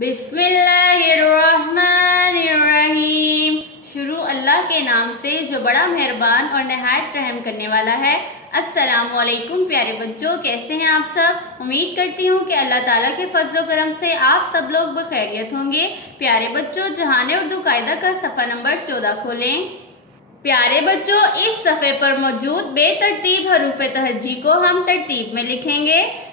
बिस्मिल्लाहिर्रहमानिर्रहीम। शुरू अल्लाह के नाम से जो बड़ा मेहरबान और नहायत रहम करने वाला है। अस्सलामु अलैकुम प्यारे बच्चों, कैसे हैं आप सब। उम्मीद करती हूँ कि अल्लाह ताला के फजलो करम से आप सब लोग बखैरियत होंगे। प्यारे बच्चों, जहाने उर्दू कायदा का सफ़ा नंबर 14 खोलें। प्यारे बच्चों, इस सफ़े पर मौजूद बेतरतीब हरूफ तहज्जी को हम तरतीब में लिखेंगे।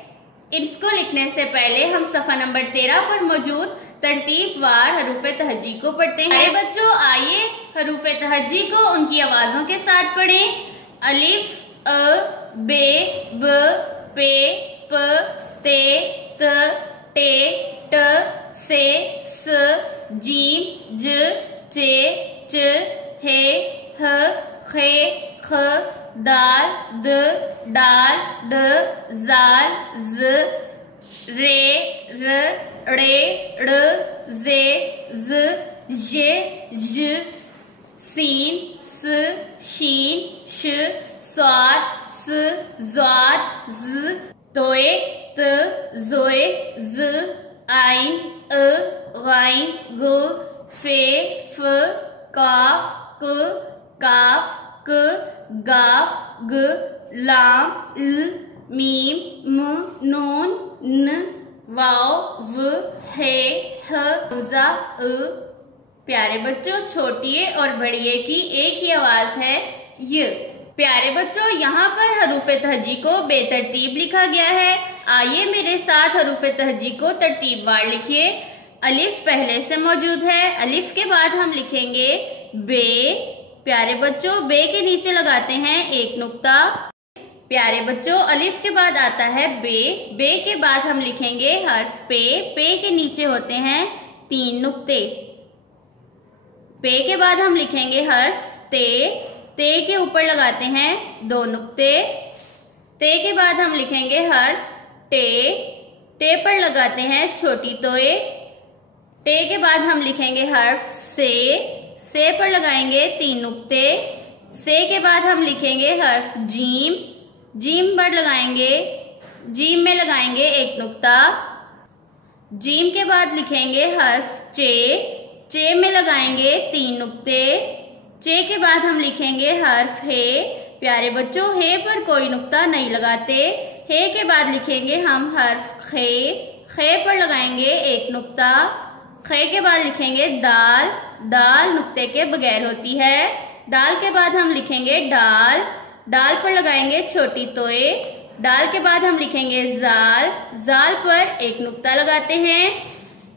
इसको लिखने से पहले हम सफ़ा नंबर 13 पर मौजूद तरतीबवार हरूफ तहज्जी को पढ़ते हैं। प्यारे बच्चों, आइए हरूफ तहज्जी को उनकी आवाज़ों के साथ पढ़ें। अलिफ, अ, बे, ब, पे, प, ते, त, टे, ट, से, स, जीम, ज, चे, च, हे, ह, खे, ख, दाल, द, डाल, ड, जाल, ज, रे, र, ड़े, ड़, जे, ज, जे, ज, सीन, स, शीन, श, स्वाद, स, ज़ाद, ज, तोए, त, जोए, ज, आइन, अ, गाइन, ग, फे, फ, काफ, क, काफ, क, गाफ, ग, लाम, ल, मीम, म, नून, न, वाव, व, हे, ह, हमजा, अ। प्यारे बच्चों, छोटिए और बड़िए की एक ही आवाज है य। प्यारे बच्चों, यहाँ पर हरूफ तहज्जी को बेतरतीब लिखा गया है। आइए मेरे साथ हरूफ तहज्जी को तरतीबवार लिखिए। अलिफ पहले से मौजूद है। अलिफ के बाद हम लिखेंगे बे। प्यारे बच्चों, बे के नीचे लगाते हैं एक नुक्ता। प्यारे बच्चों, अलिफ के बाद आता है बे। बे के बाद हम लिखेंगे हर्फ पे। पे के नीचे होते हैं 3 नुक्ते। पे के बाद हम लिखेंगे हर्फ ते। ते के ऊपर लगाते हैं 2 नुक्ते। ते के बाद हम लिखेंगे हर्फ टे। टे पर लगाते हैं छोटी तोए। टे के बाद हम लिखेंगे हर्फ से। से पर लगाएंगे 3 नुक्ते। से के बाद हम लिखेंगे हर्फ जीम। जीम पर लगाएंगे, जीम में लगाएंगे 1 नुक्ता। जीम के बाद लिखेंगे हर्फ चे। चे में लगाएंगे 3 नुक्ते। चे के बाद हम लिखेंगे हर्फ हे। प्यारे बच्चों, हे पर कोई नुक्ता नहीं लगाते। हे के बाद लिखेंगे हम हर्फ खे। खे पर लगाएंगे 1 नुक्ता। खे के बाद लिखेंगे दाल। दाल नुक्ते के बगैर होती है। दाल के बाद हम लिखेंगे डाल। डाल पर लगाएंगे छोटी तोए। डाल के बाद हम लिखेंगे जाल। जाल पर 1 नुक्ता लगाते हैं।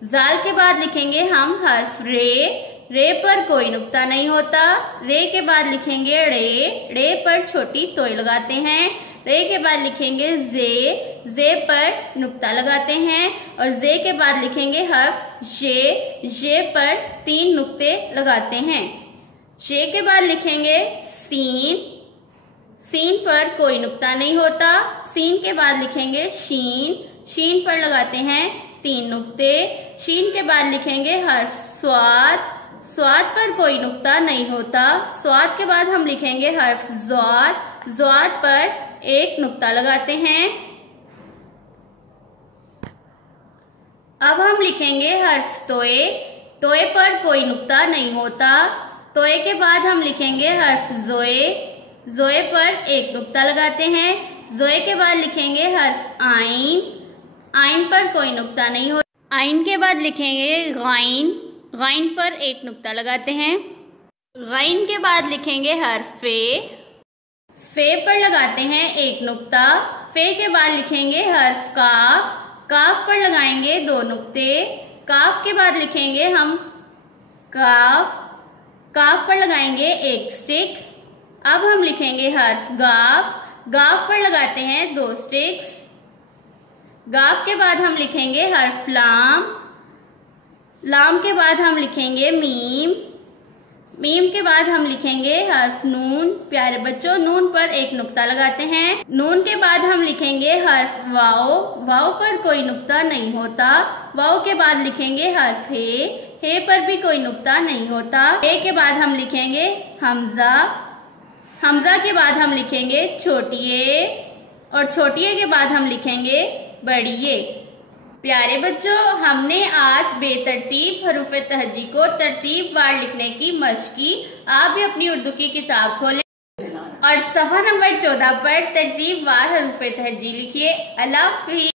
जाल के बाद लिखेंगे हम हर्फ रे। रे पर कोई नुक्ता नहीं होता। रे के बाद लिखेंगे रे। रे पर छोटी तोय लगाते हैं। रे के बाद लिखेंगे जे। जे पर नुक्ता लगाते हैं। और जे के बाद लिखेंगे हर्फ जे। जे पर 3 नुक्ते लगाते हैं। जे के बाद लिखेंगे सीन। सीन पर कोई नुक्ता नहीं होता। सीन के बाद लिखेंगे शीन। शीन पर लगाते हैं 3 नुक्ते। शीन के बाद लिखेंगे हर्फ स्वाद। स्वाद पर कोई नुक्ता नहीं होता। स्वाद के बाद हम लिखेंगे हर्फ ज़ाद। ज़ाद पर 1 नुक्ता लगाते हैं। अब हम लिखेंगे हर्फ तोए। तोए पर कोई नुक्ता नहीं होता। तोए के बाद हम लिखेंगे हर्फ जोए। जोए पर 1 नुक्ता लगाते हैं। जोए के बाद लिखेंगे हर्फ आइन। आइन पर कोई नुक्ता नहीं होता। आइन के बाद लिखेंगे गाइन। गाइन पर 1 नुक्ता लगाते हैं। गाइन के बाद लिखेंगे हर्फ फे। फे पर लगाते हैं 1 नुक्ता। फे के बाद लिखेंगे हर्फ काफ। काफ पर लगाएंगे 2 नुक्ते। काफ के बाद लिखेंगे हम काफ। काफ पर लगाएंगे 1 स्टिक। अब हम लिखेंगे हर्फ गाफ। गाफ पर लगाते हैं 2 स्टिक्स। गाफ के बाद हम लिखेंगे हर्फ लाम। लाम के बाद हम लिखेंगे मीम। मीम के बाद हम लिखेंगे हर्फ नून। प्यारे बच्चों, नून पर 1 नुक्ता लगाते हैं। नून के बाद हम लिखेंगे हर्फ वाओ। वाओ पर कोई नुक्ता नहीं होता। वाओ के बाद लिखेंगे हर्फ हे। हे पर भी कोई नुक्ता नहीं होता। हे के बाद हम लिखेंगे हमजा। हमजा के बाद हम लिखेंगे छोटिए। और छोटिए के बाद हम लिखेंगे बड़िए। प्यारे बच्चों, हमने आज बेतरतीब हरूफ तहज्जी को तरतीब वार लिखने की मशक की। आप भी अपनी उर्दू की किताब खोलें और सफ़ा नंबर 14 पर तरतीब वार हरूफ तहज्जी लिखिए। अल्लाह हाफ़िज़।